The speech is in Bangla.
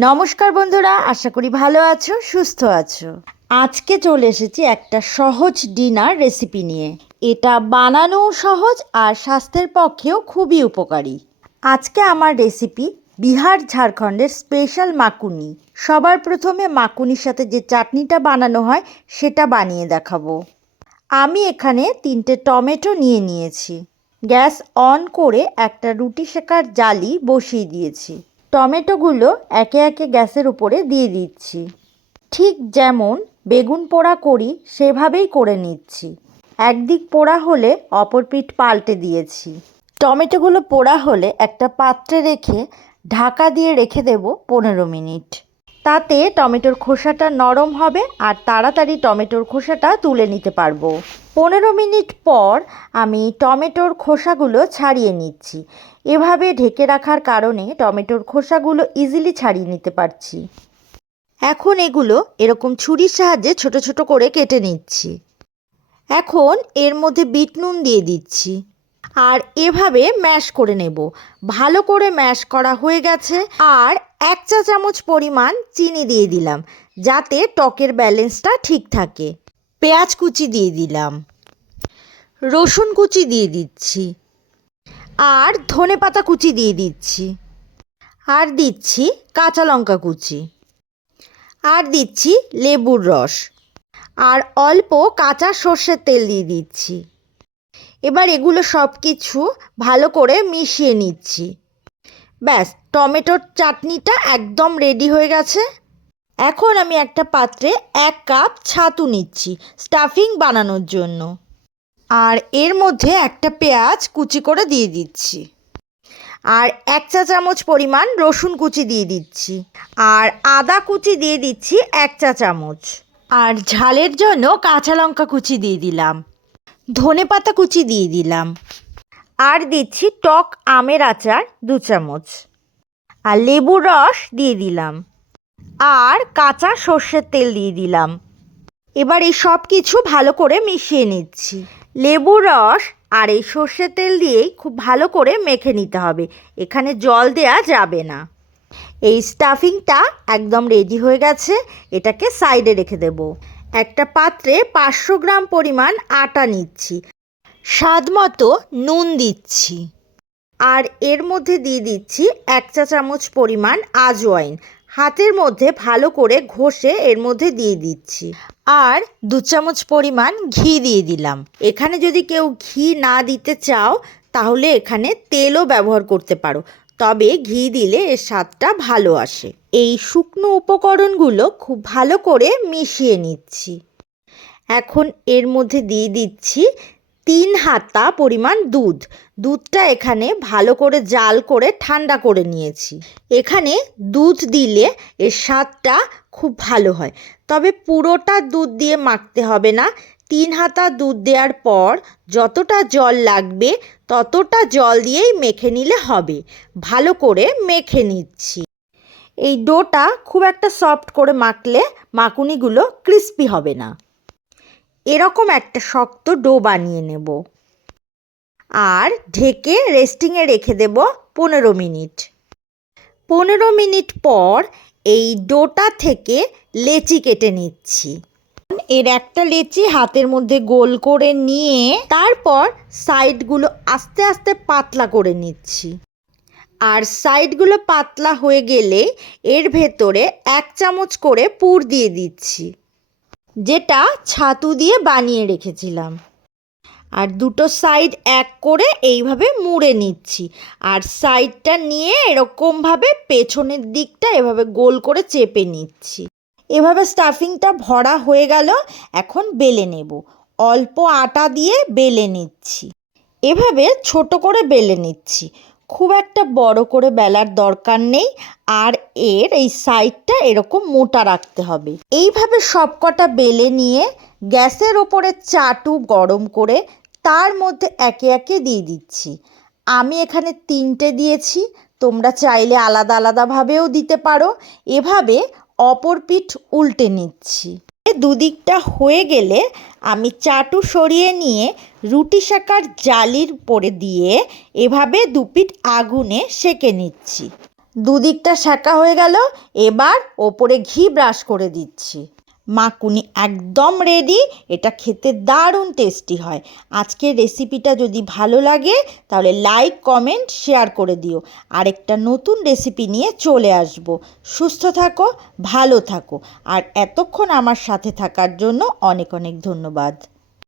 নমস্কার বন্ধুরা, আশা করি ভালো আছো, সুস্থ আছো। আজকে চলে এসেছি একটা সহজ ডিনার রেসিপি নিয়ে। এটা বানানোও সহজ আর স্বাস্থ্যের পক্ষেও খুবই উপকারী। আজকে আমার রেসিপি বিহার ঝাড়খণ্ডের স্পেশাল মাকুনি। সবার প্রথমে মাকুনির সাথে যে চাটনিটা বানানো হয়, সেটা বানিয়ে দেখাবো। আমি এখানে তিনটে টমেটো নিয়ে নিয়েছি। গ্যাস অন করে একটা রুটি শেখার জালি বসিয়ে দিয়েছি। টমেটোগুলো একে একে গ্যাসের উপরে দিয়ে দিচ্ছি। ঠিক যেমন বেগুন পোড়া করি, সেভাবেই করে নিচ্ছি। একদিক পোড়া হলে অপর পিঠ পাল্টে দিয়েছি। টমেটোগুলো পোড়া হলে একটা পাত্রে রেখে ঢাকা দিয়ে রেখে দেব পনেরো মিনিট। তাতে টমেটোর খোসাটা নরম হবে আর তাড়াতাড়ি টমেটোর খোসাটা তুলে নিতে পারব। পনেরো মিনিট পর আমি টমেটোর খোসাগুলো ছাড়িয়ে নিচ্ছি। এভাবে ঢেকে রাখার কারণে টমেটোর খোসাগুলো ইজিলি ছাড়িয়ে নিতে পারছি। এখন এগুলো এরকম ছুরির সাহায্যে ছোট ছোট করে কেটে নিচ্ছি। এখন এর মধ্যে বিট নুন দিয়ে দিচ্ছি। আর এভাবে ম্যাশ করে নেব। ভালো করে ম্যাশ করা হয়ে গেছে। আর এক চা চামচ পরিমাণ চিনি দিয়ে দিলাম, যাতে টকের ব্যালেন্সটা ঠিক থাকে। পেঁয়াজ কুচি দিয়ে দিলাম। রসুন কুচি দিয়ে দিচ্ছি। আর ধনে পাতা কুচি দিয়ে দিচ্ছি। আর দিচ্ছি কাঁচা লঙ্কা কুচি। আর দিচ্ছি লেবুর রস। আর অল্প কাঁচা সর্ষের তেল দিয়ে দিচ্ছি। এবার এগুলো সব কিছু ভালো করে মিশিয়ে নিচ্ছি। ব্যাস, টমেটোর চাটনিটা একদম রেডি হয়ে গেছে। এখন আমি একটা পাত্রে এক কাপ ছাতু নিচ্ছি স্টাফিং বানানোর জন্য। আর এর মধ্যে একটা পেঁয়াজ কুচি করে দিয়ে দিচ্ছি। আর এক চা চামচ পরিমাণ রসুন কুচি দিয়ে দিচ্ছি। আর আদা কুচি দিয়ে দিচ্ছি এক চা চামচ। আর ঝালের জন্য কাঁচা লঙ্কা কুচি দিয়ে দিলাম। ধনে পাতা কুচি দিয়ে দিলাম। আর দিচ্ছি টক আমের আচার দু চামচ। আর লেবুর রস দিয়ে দিলাম। আর কাঁচা সর্ষের তেল দিয়ে দিলাম। এবার এই সব কিছু ভালো করে মিশিয়ে নিচ্ছি। লেবুর রস আর এই সর্ষের তেল দিয়েই খুব ভালো করে মেখে নিতে হবে। এখানে জল দেয়া যাবে না। এই স্টাফিংটা একদম রেডি হয়ে গেছে। এটাকে সাইডে রেখে দেব। একটা পাত্রে পাঁচশো গ্রাম পরিমাণ আটা নিচ্ছি, স্বাদ মতো নুন দিচ্ছি, আর এর মধ্যে দিয়ে দিচ্ছি এক চা চামচ পরিমাণ আজওয়াইন। হাতের মধ্যে ভালো করে ঘষে এর মধ্যে দিয়ে দিচ্ছি। আর দু চামচ পরিমাণ ঘি দিয়ে দিলাম। এখানে যদি কেউ ঘি না দিতে চাও, তাহলে এখানে তেলও ব্যবহার করতে পারো। তবে ঘি দিলে এর স্বাদটা ভালো আসে। এই শুকনো উপকরণগুলো খুব ভালো করে মিশিয়ে নিচ্ছি। এখন এর মধ্যে দিয়ে দিচ্ছি তিন হাতা পরিমাণ দুধ। দুধটা এখানে ভালো করে জাল করে ঠান্ডা করে নিয়েছি। এখানে দুধ দিলে এর স্বাদটা খুব ভালো হয়। তবে পুরোটা দুধ দিয়ে মাখতে হবে না। তিন হাতা দুধ দেওয়ার পর যতটা জল লাগবে ততটা জল দিয়েই মেখে নিলে হবে। ভালো করে মেখে নিচ্ছি। এই ডোটা খুব একটা সফট করে মাখলে মাকুনিগুলো ক্রিস্পি হবে না। এরকম একটা শক্ত ডো বানিয়ে নেব। আর ঢেকে রেস্টিংয়ে রেখে দেব পনেরো মিনিট। পনেরো মিনিট পর এই ডোটা থেকে লেচি কেটে নিচ্ছি। এর একটা লেচি হাতের মধ্যে গোল করে নিয়ে তারপর সাইডগুলো আস্তে আস্তে পাতলা করে নিচ্ছি। আর সাইডগুলো পাতলা হয়ে গেলে এর ভেতরে এক চামচ করে পুর দিয়ে দিচ্ছি, যেটা ছাতু দিয়ে বানিয়ে রেখেছিলাম। আর দুটো সাইড এক করে এইভাবে মুড়ে নিচ্ছি। আর সাইডটা নিয়ে এরকমভাবে পেছনের দিকটা এভাবে গোল করে চেপে নিচ্ছি। এভাবে স্টাফিংটা ভরা হয়ে গেল, এখন বেলে নেব। অল্প আটা দিয়ে বেলে নিচ্ছি। এভাবে ছোট করে বেলে নিচ্ছি। খুব একটা বড় করে বেলার দরকার নেই, আর এর এই সাইডটা এরকম মোটা রাখতে হবে। এইভাবে সবকটা বেলে নিয়ে গ্যাসের ওপরে চাটু গরম করে তার মধ্যে একে একে দিয়ে দিচ্ছি। আমি এখানে তিনটে দিয়েছি, তোমরা চাইলে আলাদা আলাদাভাবেও দিতে পারো। এভাবে অপর পিঠ উল্টে নিচ্ছি। দুদিকটা হয়ে গেলে আমি চাটু সরিয়ে নিয়ে রুটি শাকার জালির পরে দিয়ে এভাবে দুপিঠ আগুনে সেকে নিচ্ছি। দুদিকটা শাঁকা হয়ে গেল, এবার ওপরে ঘি ব্রাশ করে দিচ্ছি। মাকুনি একদম রেডি এটা খেতে দারুণ টেস্টি হয়। আজকের রেসিপিটা যদি ভালো লাগে, তাহলে লাইক কমেন্ট শেয়ার করে দিও। আরেকটা নতুন রেসিপি নিয়ে চলে আসব। সুস্থ থাকো, ভালো থাকো। আর এতক্ষণ আমার সাথে থাকার জন্য অনেক অনেক ধন্যবাদ।